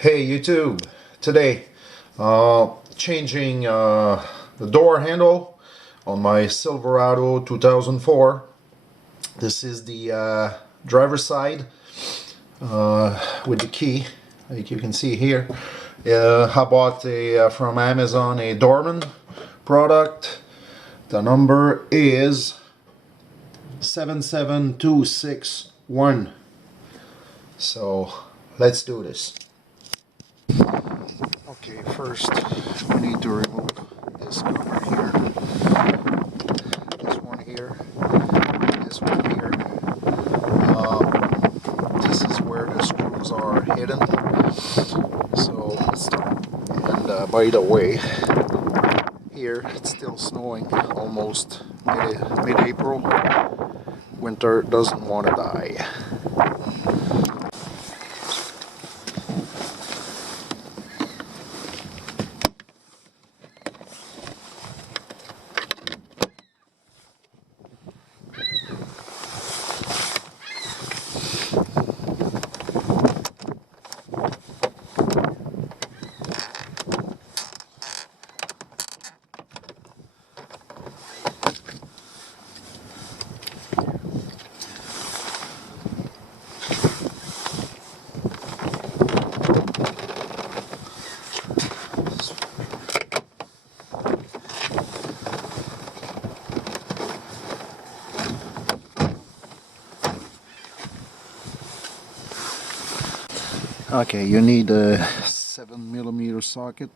Hey YouTube, today changing the door handle on my Silverado 2004. This is the driver's side with the key, like you can see here. I bought from Amazon a Dorman product. The number is 77261. So let's do this. Okay, first we need to remove this cover here, this one here, this one here. This is where the screws are hidden. So let's start. And by the way, here it's still snowing, almost mid-April. Winter doesn't want to die. Okay, you need a 7mm socket.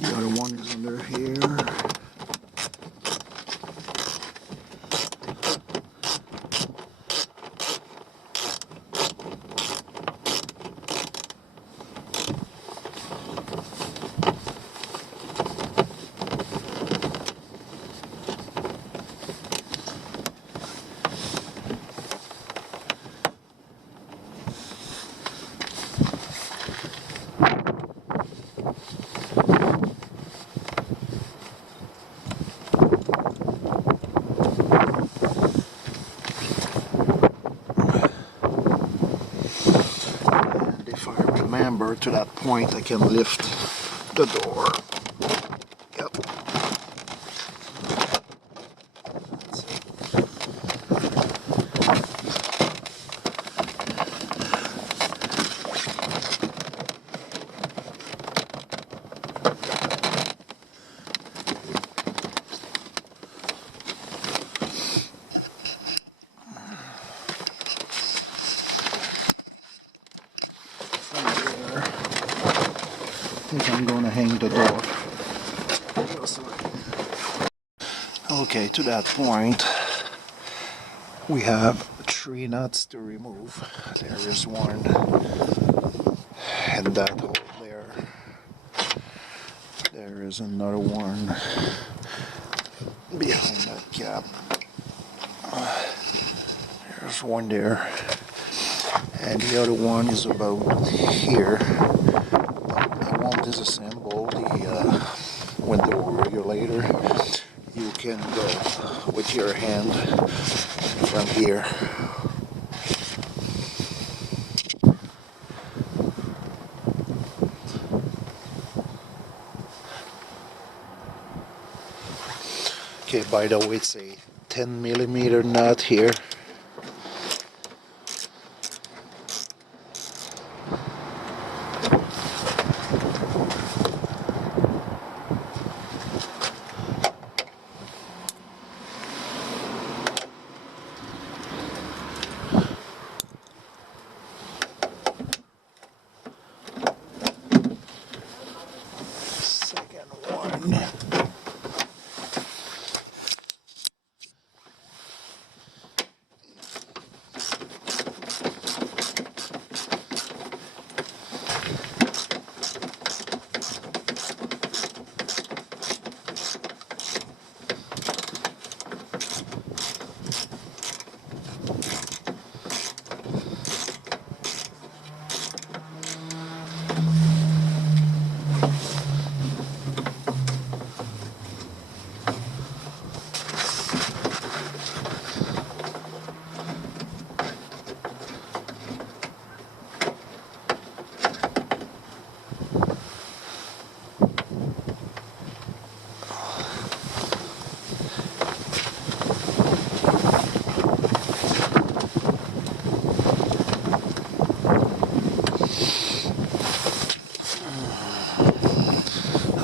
The other one is under here. Remember, to that point I can lift the door. Yep. That's it. I think I'm going to hang the door. Okay, to that point we have 3 nuts to remove. There is one, and that hole there. There is another one behind that cap. There's one there, and the other one is about here. I won't disassemble the window regulator. You can go with your hand from here. Okay, by the way, it's a 10mm nut here. Second one.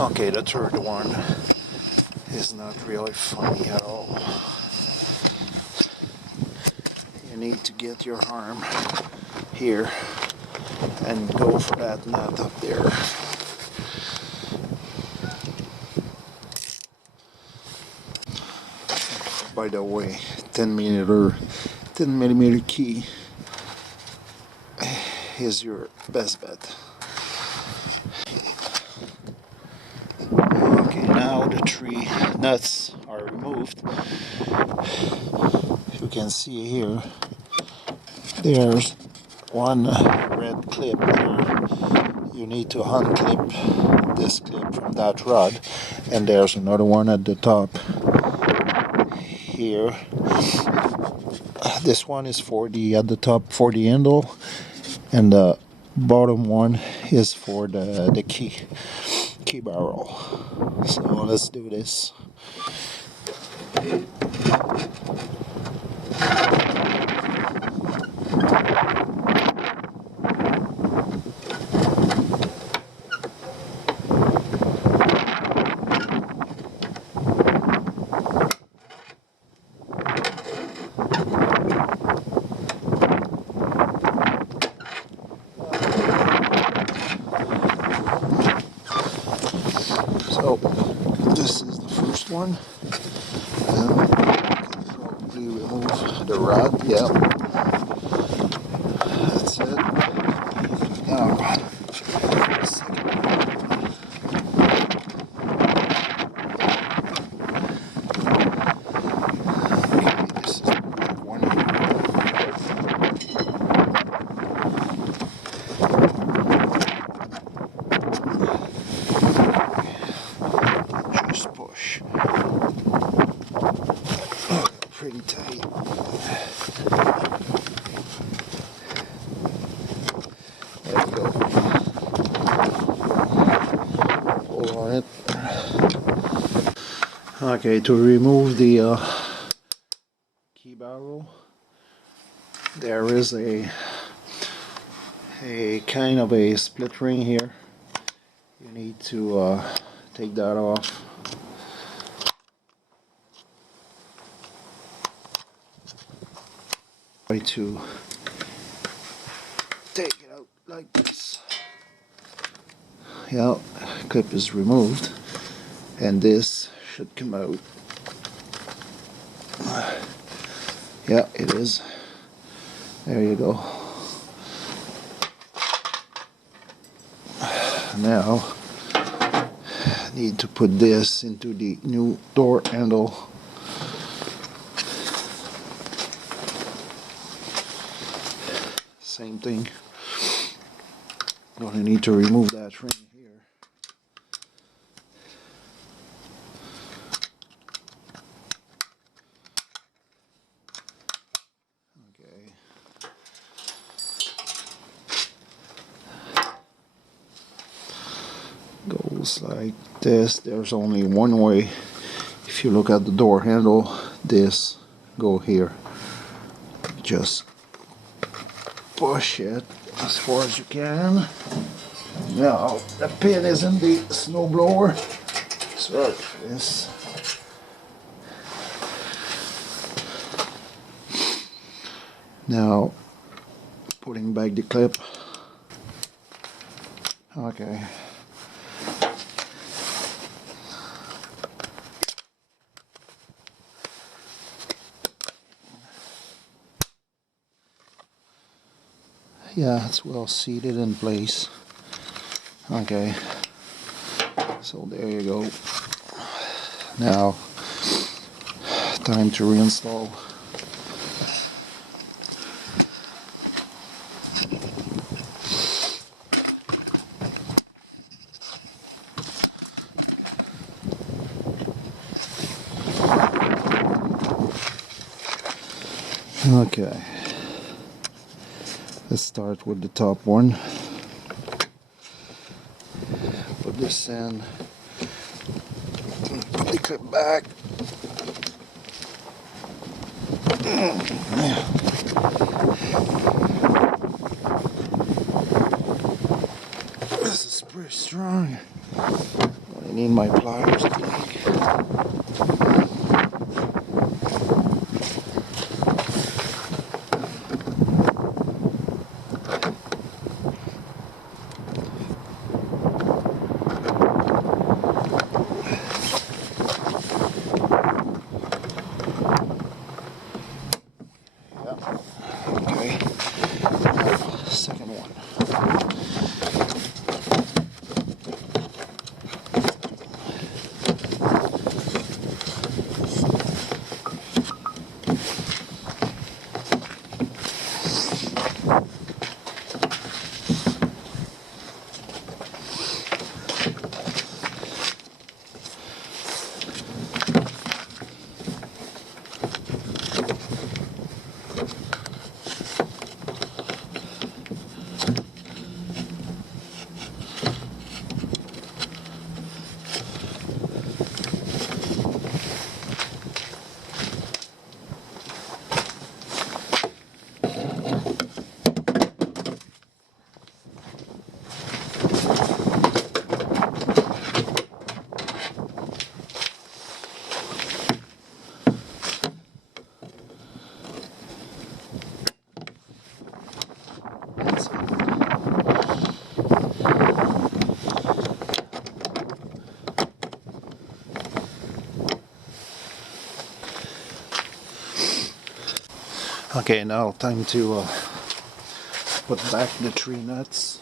Okay, the third one is not really funny at all. You need to get your arm here and go for that nut up there. By the way, 10 millimeter key is your best bet. Okay, now the 3 nuts are removed. You can see here, there's one red clip there. You need to unclip this clip from that rod, and there's another one at the top here. This one is for the at the top for the handle, and the bottom one is for the key barrel. So let's do this. So this is the first one, and we can probably remove the rod. Yeah, that's it. Now, second one. Okay, this is the one. Just push. Oh, pretty tight. There we go. Hold on it. Okay, to remove the key barrel, there is a kind of a split ring here. You need to take that off. Try to take it out like this. Yeah, clip is removed, and this should come out. Yeah, it is. There you go. Now, need to put this into the new door handle. Same thing. Gonna need to remove that ring here. Okay. Goes like this. There's only one way. If you look at the door handle, this go here. Just push it as far as you can. Now the pin is in the snowblower, so this. Now putting back the clip. Okay. Yeah, it's well seated in place. Okay, so there you go. Now, time to reinstall. Okay. Let's start with the top one. Put this in. Put the clip back. This is pretty strong. I need my pliers. Okay. Second one. Okay, now time to put back the 3 nuts.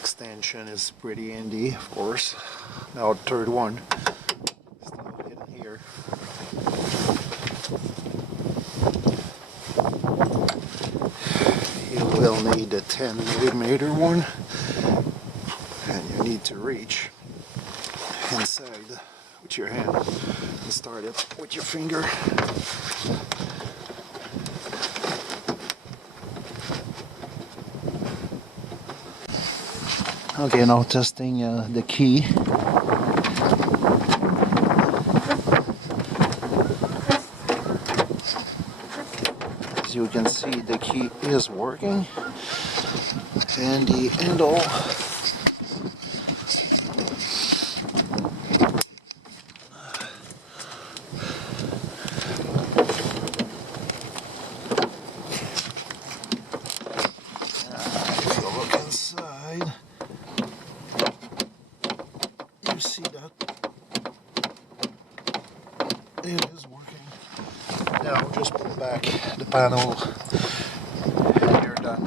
Extension is pretty handy, of course. Now the third one, still hidden here. You will need a 10mm one, and you need to reach inside with your hand and start it with your finger. Okay, now testing the key. As you can see, the key is working, and the handle if you look inside, you see that it is working. Now just pull back the panel and you're done.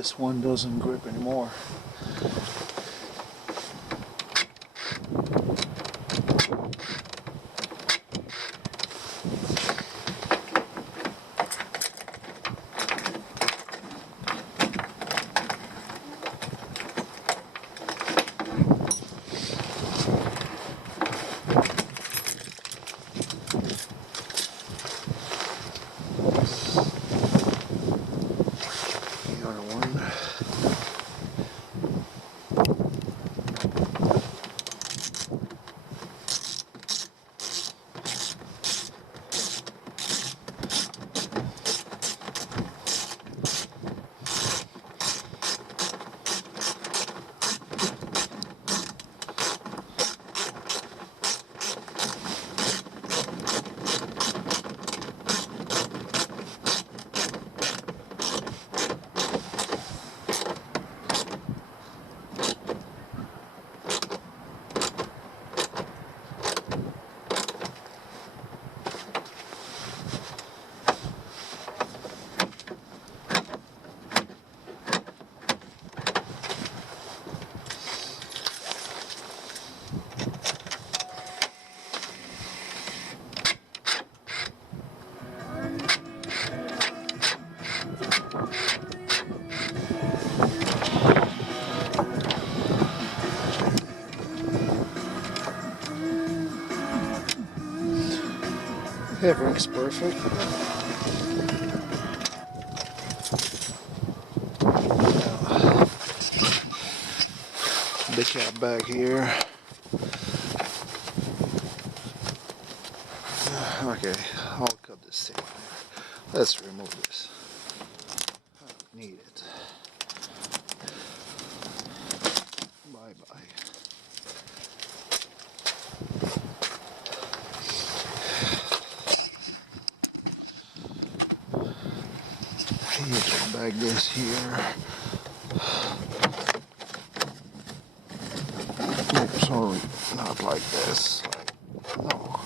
this one doesn't grip anymore. Everything's perfect. The cap back here. Okay, I'll cut this thing. Let's remove this. I don't need it. Bye bye. You can bag this here. Oh, sorry, not like this. No.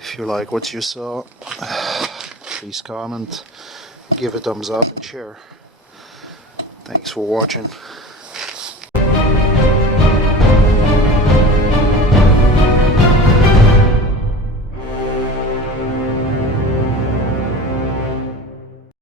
If you like what you saw, please comment, give a thumbs up and share. Thanks for watching.